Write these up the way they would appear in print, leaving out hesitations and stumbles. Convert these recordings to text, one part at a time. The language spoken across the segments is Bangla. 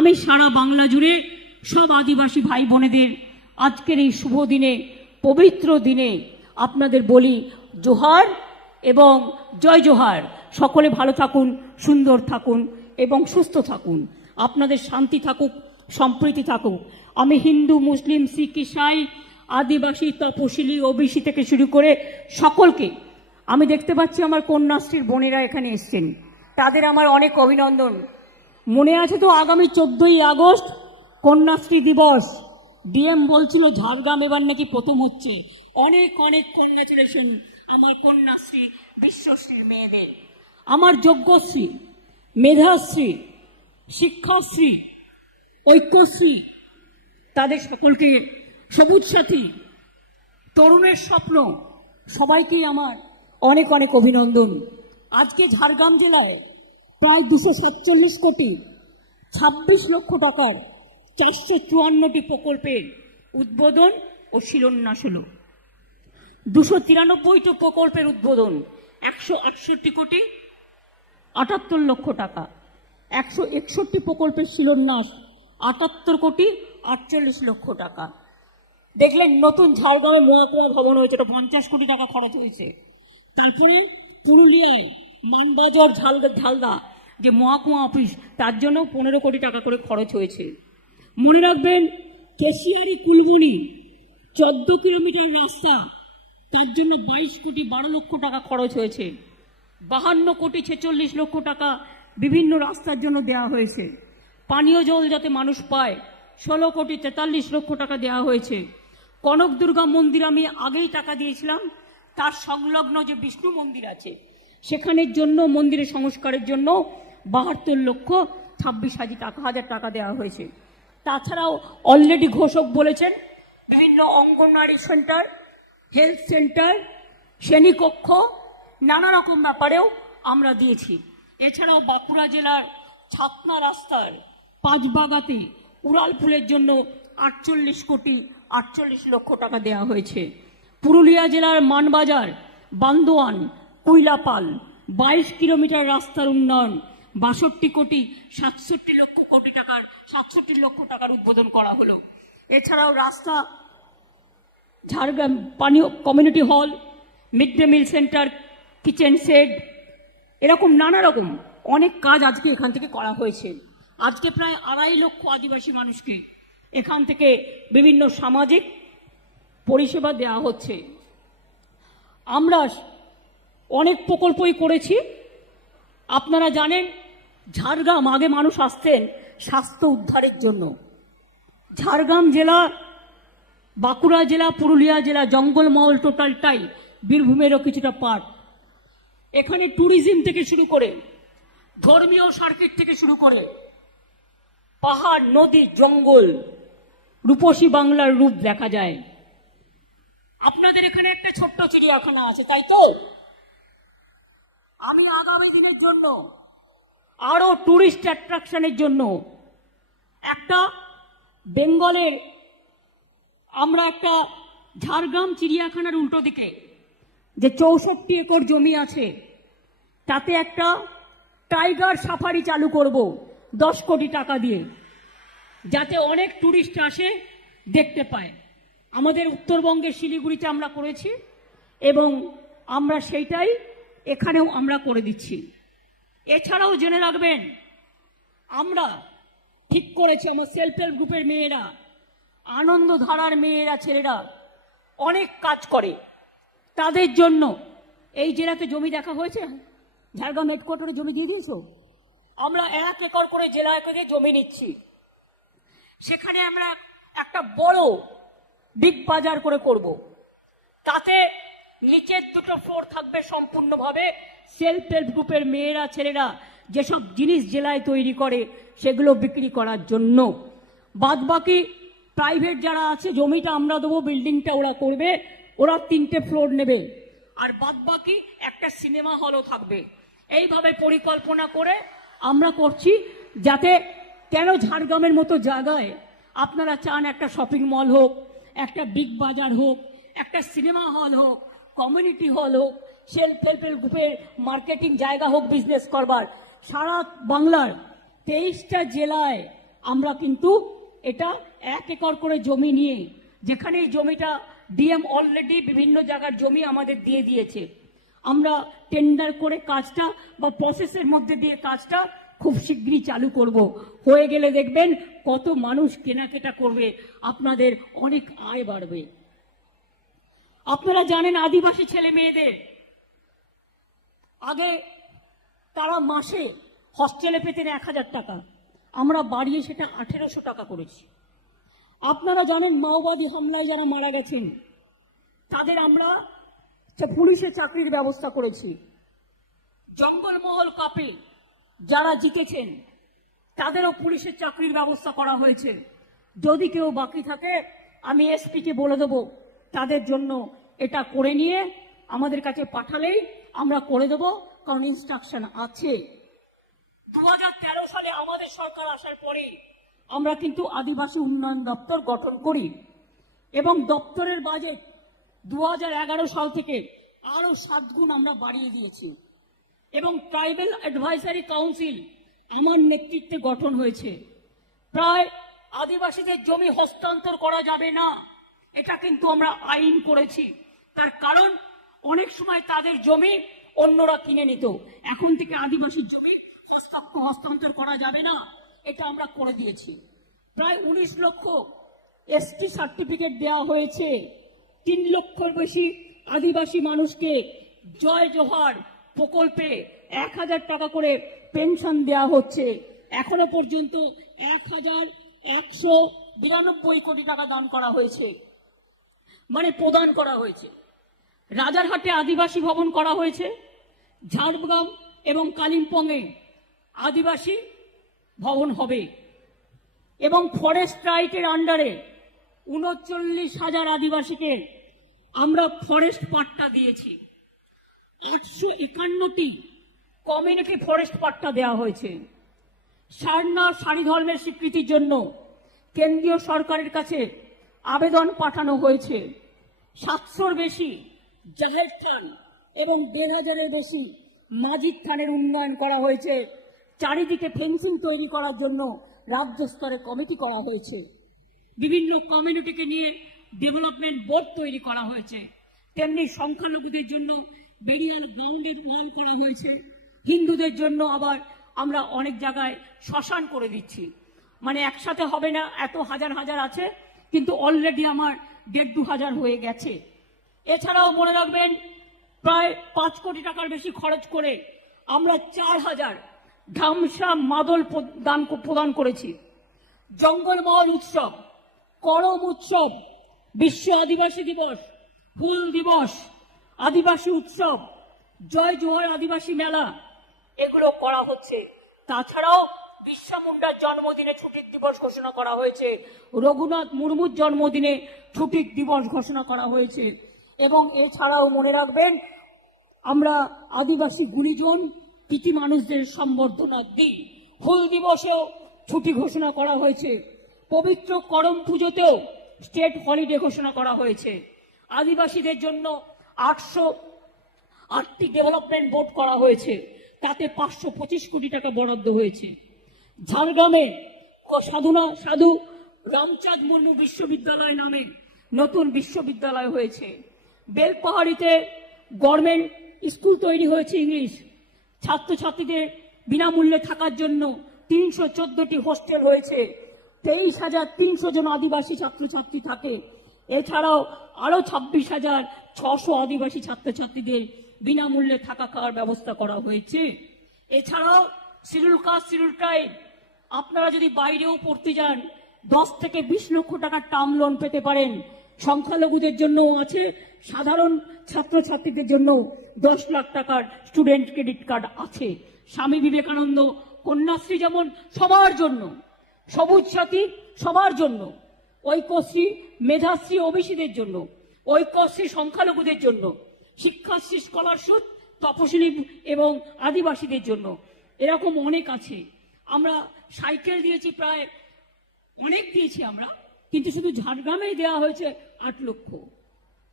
আমি সারা বাংলা জুড়ে সব আদিবাসী ভাই বোনেদের আজকের এই শুভ দিনে, পবিত্র দিনে আপনাদের বলি জোহার এবং জয় জোহার। সকলে ভালো থাকুন, সুন্দর থাকুন এবং সুস্থ থাকুন। আপনাদের শান্তি থাকুক, সম্প্রীতি থাকুক। আমি হিন্দু, মুসলিম, শিখ, ইসাই, আদিবাসী, তপশিলি, ওবিসি থেকে শুরু করে সকলকে আমি দেখতে পাচ্ছি আমার কন্যাশ্রীর বোনেরা এখানে এসছেন, তাদের আমার অনেক অভিনন্দন। মনে আছে তো আগামী 14ই আগস্ট কন্যাশ্রী দিবস। ডিএম বলছিল ঝাড়গ্রাম এবার নাকি প্রথম হচ্ছে। অনেক অনেক কংগ্রাচুলেশন আমার কন্যাশ্রী, বিশ্বশ্রীর মেয়েদের, আমার যোগ্যশ্রী, মেধাশ্রী, শিক্ষাশ্রী, ঐক্যশ্রী, তাদের সকলকে, সবুজ সাথী, তরুণের স্বপ্ন, সবাইকেই আমার অনেক অনেক অভিনন্দন। আজকে ঝাড়গ্রাম জেলায় প্রায় 247 কোটি 26 লক্ষ টাকার 454টি প্রকল্পের উদ্বোধন ও শিলান্যাস হলো। 293টি প্রকল্পের উদ্বোধন, 168 কোটি 78 লক্ষ টাকা, 161টি প্রকল্পের শিলান্যাস 78 কোটি 48 লক্ষ টাকা। দেখলেন নতুন ঝাড়গ্রামে মহকুমা ভবন হয়েছে, এটা 50 কোটি টাকা খরচ হয়েছে। তারপরে পুরুলিয়ায় মানবাজার ঝালদা যে মহকুমা অফিস, তার জন্য 15 কোটি টাকা করে খরচ হয়েছে। মনে রাখবেন কেশিয়ারি কুলবনি 14 কিলোমিটার রাস্তা, তার জন্য 22 কোটি 12 লক্ষ টাকা খরচ হয়েছে। 52 কোটি 46 লক্ষ টাকা বিভিন্ন রাস্তার জন্য দেওয়া হয়েছে। পানীয় জল যাতে মানুষ পায় 16 কোটি 43 লক্ষ টাকা দেওয়া হয়েছে। কনক দুর্গা মন্দির আমি আগেই টাকা দিয়েছিলাম, তার সংলগ্ন যে বিষ্ণু মন্দির আছে সেখানের জন্য, মন্দিরের সংস্কারের জন্য 72 লক্ষ 26 হাজার টাকা দেওয়া হয়েছে। তাছাড়াও অলরেডি ঘোষক বলেছেন বিভিন্ন অঙ্গনওয়াড়ি সেন্টার, হেলথ সেন্টার, শ্রেণীকক্ষ, নানা রকম ব্যাপারেও আমরা দিয়েছি। এছাড়াও বাঁকুড়া জেলার ছাতনা রাস্তার পাঁচবাগাতে উড়ালপুলের জন্য 48 কোটি 48 লক্ষ টাকা দেওয়া হয়েছে। পুরুলিয়া জেলার মানবাজার, বান্দোয়ান, কুইলাপাল 22 কিলোমিটার রাস্তার উন্নয়ন 62 কোটি 67 লক্ষ টাকার উদ্বোধন করা হলো। এছাড়াও রাস্তা, ঝাড়গ্রাম পানীয় community hall, mid day meal centre, kitchen shed, এরকম নানা রকম অনেক কাজ আজকে এখান থেকে করা হয়েছে। আজকে প্রায় 2.5 লক্ষ আদিবাসী মানুষকে এখান থেকে বিভিন্ন সামাজিক পরিষেবা দেওয়া হচ্ছে। আমরা অনেক প্রকল্পই করেছি। আপনারা জানেন ঝাড়গ্রাম আগে মানুষ আসতেন স্বাস্থ্য উদ্ধারের জন্য। ঝাড়গ্রাম জেলা, বাঁকুড়া জেলা, পুরুলিয়া জেলা জঙ্গলমহল টোটালটাই বীরভূমেরও কিছুটা পার্ট। এখানে ট্যুরিজম থেকে শুরু করে, ধর্মীয় সার্কিট থেকে শুরু করে, পাহাড়, নদী, জঙ্গল, রূপসী বাংলার রূপ দেখা যায়। আপনাদের এখানে একটা ছোট্ট চিড়িয়াখানা আছে, তাই তো? আমি আগামী দিনের জন্য আরো টুরিস্ট অ্যাট্রাকশনের জন্য একটা বেঙ্গলের, আমরা একটা ঝাড়গ্রাম চিড়িয়াখানার উল্টো দিকে যে 64 একর জমি আছে, তাতে একটা টাইগার সাফারি চালু করব 10 কোটি টাকা দিয়ে, যাতে অনেক টুরিস্ট আসে, দেখতে পায়। আমাদের উত্তরবঙ্গের শিলিগুড়িতে আমরা করেছি এবং আমরা সেইটাই এখানেও আমরা করে দিচ্ছি। এছাড়াও জেনে রাখবেন আমরা ঠিক করেছি, আমার সেলফ হেল্প গ্রুপের মেয়েরা, আনন্দধারার মেয়েরা, ছেলেরা অনেক কাজ করে। তাদের জন্য এই জেলাতে জমি দেখা হয়েছে, ঝাড়গ্রাম হেডকোয়ার্টারে জমি দিয়ে দিয়েছ। আমরা 1 একর করে জেলা থেকে জমি নিচ্ছি, সেখানে আমরা একটা বড় বিগ বাজার করে করব। তাতে নিচের 2টো ফ্লোর থাকবে সম্পূর্ণভাবে সেলফ হেল্প গ্রুপের মেয়েরা, ছেলেরা যেসব জিনিস জেলায় তৈরি করে সেগুলো বিক্রি করার জন্য। বাদবাকি প্রাইভেট যারা আছে, জমিটা আমরা দেবো, বিল্ডিংটা ওরা করবে, ওরা 3টে ফ্লোর নেবে, আর বাদবাকি একটা সিনেমা হলও থাকবে। এইভাবে পরিকল্পনা করে আমরা করছি, যাতে কেন ঝাড়গ্রামের মতো জায়গায় আপনারা চান একটা শপিং মল হোক, একটা বিগ বাজার হোক, একটা সিনেমা হল হোক, কমিউনিটি হল হোক, সেলফ হেল্প গ্রুপের মার্কেটিং জায়গা হোক বিজনেস করবার। সারা বাংলার 23টা জেলায় আমরা কিন্তু এটা 1 একর করে জমি নিয়ে, যেখানে এই জমিটা ডিএম অলরেডি বিভিন্ন জায়গার জমি আমাদের দিয়ে দিয়েছে, আমরা টেন্ডার করে কাজটা বা প্রসেসের মধ্যে দিয়ে কাজটা খুব শীঘ্রই চালু করব। হয়ে গেলে দেখবেন কত মানুষ কেনাকাটা করবে, আপনাদের অনেক আয় বাড়বে। আপনারা জানেন আদিবাসী ছেলে মেয়েদের আগে তারা মাসে হস্টেলে পেতেন 1000 টাকা, আমরা বাড়িয়ে সেটা 1800 টাকা করেছি। আপনারা জানেন মাওবাদী হামলায় যারা মারা গেছেন তাদের আমরা পুলিশের চাকরির ব্যবস্থা করেছি। জঙ্গলমহল কাপে যারা জিতেছেন তাদেরও পুলিশের চাকরির ব্যবস্থা করা হয়েছে। যদি কেউ বাকি থাকে আমি এসপিকে বলে দেবো তাদের জন্য এটা করে নিয়ে আমাদের কাছে পাঠালেই আমরা করে দেবো, কারণ ইনস্ট্রাকশন আছে। 2013 সালে আমাদের সরকার আসার পরে আমরা কিন্তু আদিবাসী উন্নয়ন দপ্তর গঠন করি এবং দপ্তরের বাজেট 2011 সাল থেকে আরো 7 গুণ আমরা বাড়িয়ে দিয়েছি এবং ট্রাইবাল অ্যাডভাইজারি কাউন্সিল আমার নেতৃত্বে গঠন হয়েছে। প্রায় আদিবাসীদের জমি হস্তান্তর করা যাবে না, এটা কিন্তু আমরা আইন করেছি। তার কারণ অনেক সময় তাদের জমি অন্যরা কিনে নিত, এখন থেকে আদিবাসীর জমি হস্তান্তর করা যাবে না, এটা আমরা করে দিয়েছি। প্রায় 19 লক্ষ এসটি সার্টিফিকেট দেওয়া হয়েছে। 3 লক্ষের বেশি আদিবাসী মানুষকে জয় জোহার প্রকল্পে 1000 টাকা করে পেনশন দেওয়া হচ্ছে। এখনো পর্যন্ত 1192 কোটি টাকা দান করা হয়েছে, মানে প্রদান করা হয়েছে। রাজারহাটে আদিবাসী ভবন করা হয়েছে, ঝাড়গ্রাম এবং কালিম্পংয়ে আদিবাসী ভবন হবে এবং ফরেস্ট রাইটের আন্ডারে 39,000 আদিবাসীকে আমরা ফরেস্ট পাট্টা দিয়েছি। 851টি কমিউনিটি ফরেস্ট পাট্টা দেওয়া হয়েছে। সারনা সারি ধর্মের স্বীকৃতির জন্য কেন্দ্রীয় সরকারের কাছে আবেদন পাঠানো হয়েছে। 700-র বেশি জাহের থান এবং 1,500-এর বেশি মাজিদ থানের উন্নয়ন করা হয়েছে। চারিদিকে ফেন্সিং তৈরি করার জন্য রাজ্য স্তরে কমিটি করা হয়েছে। বিভিন্ন কমিউনিটিকে নিয়ে ডেভেলপমেন্ট বোর্ড তৈরি করা হয়েছে। তেমনি সংখ্যালঘুদের জন্য বেরিয়াল গ্রাউন্ডের ওয়াল করা হয়েছে। হিন্দুদের জন্য আবার আমরা অনেক জায়গায় শ্মশান করে দিচ্ছি, মানে একসাথে হবে না, এত হাজার হাজার আছে, কিন্তু অলরেডি আমার 1,500 হয়ে গেছে। এছাড়াও মনে রাখবেন প্রায় 5 কোটি টাকার বেশি খরচ করে আমরা 4000 ধামসা মাদল প্রদান করেছি। জঙ্গলমহল উৎসব, করম উৎসব, বিশ্ব আদিবাসী দিবস, হুল দিবস, আদিবাসী উৎসব, জয় জোহর আদিবাসী মেলা, এগুলো করা হচ্ছে। তাছাড়াও বিরসা মুন্ডার জন্মদিনে ছুটির দিবস ঘোষণা করা হয়েছে, রঘুনাথ মুর্মুর জন্মদিনে ছুটির দিবস ঘোষণা করা হয়েছে। এবং এছাড়াও মনে রাখবেন আমরা আদিবাসী গুণীজন প্রীতি মানুষদের সম্বর্ধনার দিন হুল দিবসেও ছুটি ঘোষণা করা হয়েছে। পবিত্র করম পুজোতেও স্টেট হলিডে ঘোষণা করা হয়েছে। আদিবাসীদের জন্য 808টি ডেভেলপমেন্ট বোর্ড করা হয়েছে, তাতে 525 কোটি টাকা বরাদ্দ হয়েছে। ঝাড়গ্রামে সাধু রামচাঁদ মুর্মু বিশ্ববিদ্যালয় নামে নতুন বিশ্ববিদ্যালয় হয়েছে। বেলপাহাড়িতে গভর্নমেন্ট স্কুল তৈরি হয়েছে ইংলিশ। ছাত্রছাত্রীদের বিনামূল্যে থাকার জন্য 314টি হোস্টেল হয়েছে। 23,300 জন আদিবাসী ছাত্রছাত্রী থাকে। এছাড়াও আরো 26,600 আদিবাসী ছাত্রছাত্রীদের বিনামূল্যে থাকা খাওয়ার ব্যবস্থা করা হয়েছে। এছাড়াও শিডিউল কাস্ট শিডিউল ট্রাইব আপনারা যদি বাইরেও পড়তে যান 10 থেকে 20 লক্ষ টাকার টার্ম লোন পেতে পারেন। সংখ্যালঘুদের জন্য আছে, সাধারণ ছাত্রছাত্রীদের জন্য 10 লাখ টাকার স্টুডেন্ট ক্রেডিট কার্ড আছে। স্বামী বিবেকানন্দ কন্যাশ্রী যেমন সবার জন্য, সবুজ সাথী সবার জন্য, ঐক্যশ্রী মেধাশ্রী ওবিসিদের জন্য, ঐক্যশ্রী সংখ্যালঘুদের জন্য, শিক্ষাশ্রী স্কলারশিপ তপশিলি এবং আদিবাসীদের জন্য, এরকম অনেক আছে। আমরা সাইকেল দিয়েছি, প্রায় অনেক দিয়েছি আমরা, কিন্তু শুধু ঝাড়গ্রামেই দেওয়া হয়েছে 8 লক্ষ।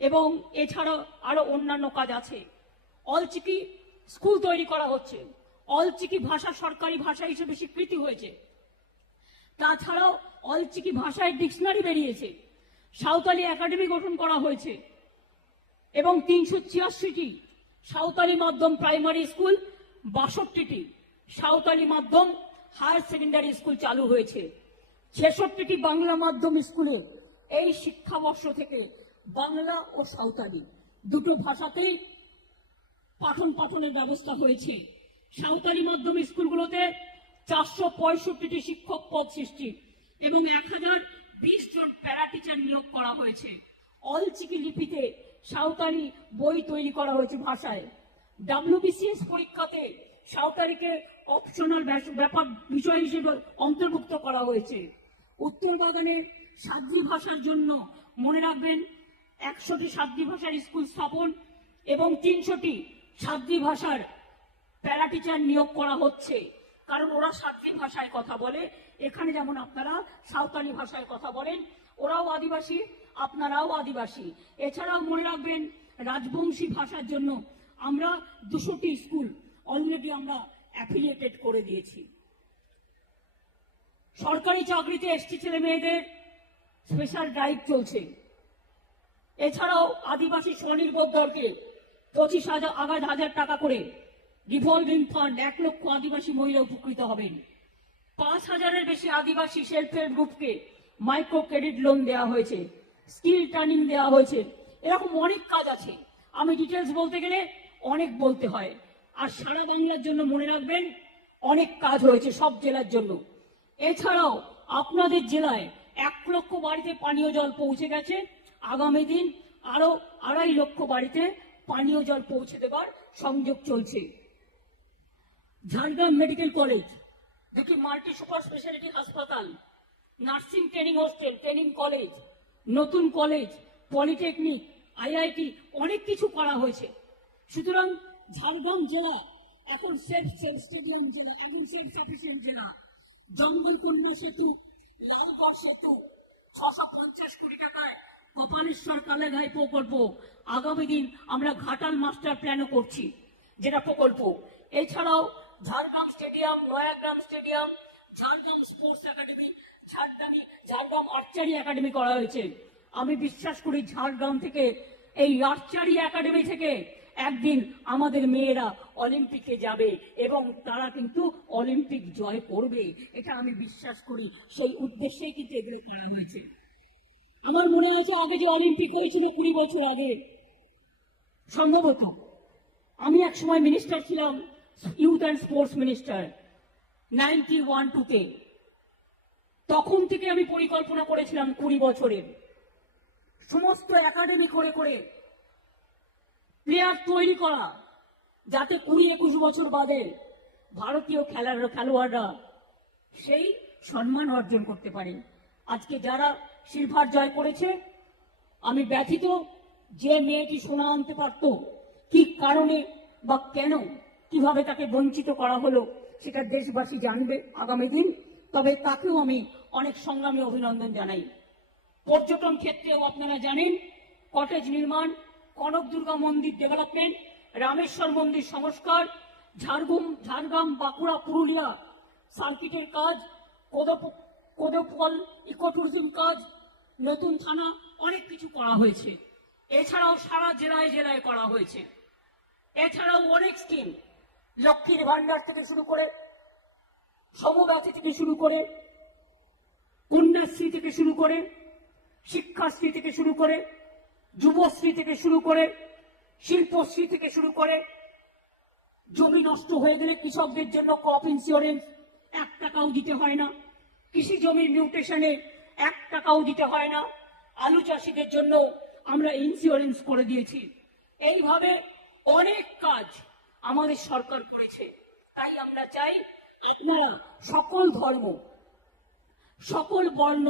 এবং এছাড়া আরো অন্যান্য কাজ আছে। অলচিকি স্কুল তৈরি করা হচ্ছে, অলচিকি ভাষা সরকারি ভাষা হিসেবে স্বীকৃতি হয়েছে। তাছাড়াও অলচিকি ভাষায় ডিকশনারি বেরিয়েছে, সাঁওতালি একাডেমি গঠন করা হয়েছে এবং 386টি সাঁওতালি মাধ্যম প্রাইমারি স্কুল, 62টি সাঁওতালি মাধ্যম হায়ার সেকেন্ডারি স্কুল চালু হয়েছে। 66টি বাংলা মাধ্যম স্কুলে এই শিক্ষাবর্ষ থেকে বাংলা ও সাঁওতালি দুটো ভাষাতেই পাঠন পাঠনের ব্যবস্থা হয়েছে। সাঁওতালি মাধ্যম স্কুলগুলোতে 465টি শিক্ষক পদ সৃষ্টি এবং 1020 জন প্যারা টিচার নিয়োগ করা হয়েছে। অলচিকি লিপিতে সাঁওতালি বই তৈরি করা হয়েছে ভাষায়। WBCS পরীক্ষাতে সাঁওতালিকে অপশনাল ব্যাপার বিষয় হিসেবে অন্তর্ভুক্ত করা হয়েছে। উত্তরবাগানে সাদ্রি ভাষার জন্য মনে রাখবেন 100টি সাদ্রি ভাষার স্কুল স্থাপন এবং 300টি সাদ্রি ভাষার প্যারা টিচার নিয়োগ করা হচ্ছে, কারণ ওরা সাদ্রি ভাষায় কথা বলে। এখানে যেমন আপনারা সাঁওতালি ভাষায় কথা বলেন, ওরাও আদিবাসী, আপনারাও আদিবাসী। এছাড়াও মনে রাখবেন রাজবংশী ভাষার জন্য আমরা 200টি স্কুল অলরেডি আমরা অ্যাফিলিয়েটেড করে দিয়েছি। সরকারি চাকরিতে এসটি ছেলে মেয়েদের স্পেশাল ড্রাইভ চলছে। এছাড়াও আদিবাসী স্বনির্ভর দলকে 25,000 টাকা করে রিভলভিং ফান্ড, 1 লক্ষ আদিবাসী মহিলা উপকৃত হবেন। 5,000-এর বেশি আদিবাসী সেলফ হেল্প গ্রুপকে মাইক্রো ক্রেডিট লোন দেওয়া হয়েছে, স্কিল ট্রেনিং দেওয়া হয়েছে। এরকম অনেক কাজ আছে, আমি ডিটেলস বলতে গেলে অনেক বলতে হয়। আর সারা বাংলার জন্য মনে রাখবেন অনেক কাজ হয়েছে সব জেলার জন্য। এছাড়াও আপনাদের জেলায় 1 লক্ষ বাড়িতে পানীয় জল পৌঁছে গেছে। আগামী দিন আরো 2.5 লক্ষ বাড়িতে পানীয় জল পৌঁছে দেবার সংযোগ চলছে। ঝাড়গ্রাম মেডিকেল কলেজ, দেখি মাল্টি সুপার স্পেশালিটি হাসপাতাল, nursing training hostel, training college, নতুন কলেজ, পলিটেকনিক, IIT, অনেক কিছু করা হয়েছে। সুতরাং ঝাড়গ্রাম জেলা এখন সেলফ স্টেডিয়াম জেলা, একদম সেলফ সাফিসিয়েন্ট জেলা। জঙ্গলকন্যা সেতু, লালগড় সেতু, 650 কোটি টাকায় কপালেশ্বর কালেঘাই প্রকল্প, আগামী দিন আমরা ঘাটাল মাস্টার প্ল্যানও করছি যেটা প্রকল্প। এছাড়াও Jhargram stadium, Nayagram stadium, Jhargram sports academy, Jhargram archery academy করা হয়েছে। আমি বিশ্বাস করি ঝাড়গ্রাম থেকে, এই আর্চারি একাডেমি থেকে একদিন আমাদের মেয়েরা অলিম্পিকে যাবে এবং তারা কিন্তু অলিম্পিক জয় করবে, এটা আমি বিশ্বাস করি। সেই উদ্দেশ্যেই কিন্তু এগুলো করা হয়েছে। আমার মনে আছে আগে যে অলিম্পিক হয়েছিল 20 বছর আগে, সম্ভবত আমি এক সময় মিনিস্টার ছিলাম, ইউথ অ্যান্ড স্পোর্টস মিনিস্টার 91-2-তে। তখন থেকে আমি পরিকল্পনা করেছিলাম 20 বছরের সমস্ত একাডেমি করে করে প্লেয়ার তৈরি করা, যাতে 20-21 বছর বাদে ভারতীয় খেলোয়াড়রা সেই সম্মান অর্জন করতে পারে। আজকে যারা সিলভার জয় করেছে, আমি ব্যথিত। যে মেয়েটি সোনা আনতে পারত, কি কারণে বা কেন, কিভাবে তাকে বঞ্চিত করা হলো, সেটা দেশবাসী জানবে আগামী দিন। তবে তাকেও আমি অনেক সংগ্রামী অভিনন্দন জানাই। পর্যটন ক্ষেত্রেও আপনারা জানেন কটেজ নির্মাণ, কনক দুর্গা মন্দির ডেভেলপমেন্ট, রামেশ্বর মন্দির সংস্কার, ঝাড়গ্রাম, বাঁকুড়া, পুরুলিয়া সার্কিটের কাজ, কোদপল ইকো ট্যুরিজম কাজ, নতুন থানা, অনেক কিছু করা হয়েছে। এছাড়াও সারা জেলায় জেলায় করা হয়েছে। এছাড়াও অনেক স্কিম, লক্ষ্মীর ভান্ডার থেকে শুরু করে, সমব্যাথী থেকে শুরু করে, কন্যাশ্রী থেকে শুরু করে, শিক্ষাশ্রী থেকে শুরু করে, যুবশ্রী থেকে শুরু করে, শিল্পশ্রী থেকে শুরু করে, জমি নষ্ট হয়ে গেলে কৃষকদের জন্য ক্রপ ইন্স্যুরেন্স 1 টাকাও দিতে হয় না, কৃষি জমির মিউটেশনে 1 টাকাও দিতে হয় না, আলু চাষিদের জন্য আমরা ইন্স্যুরেন্স করে দিয়েছি। এইভাবে অনেক কাজ আমাদের সরকার করেছে। তাই আমরা চাই আপনারা সকল ধর্ম, সকল বর্ণ,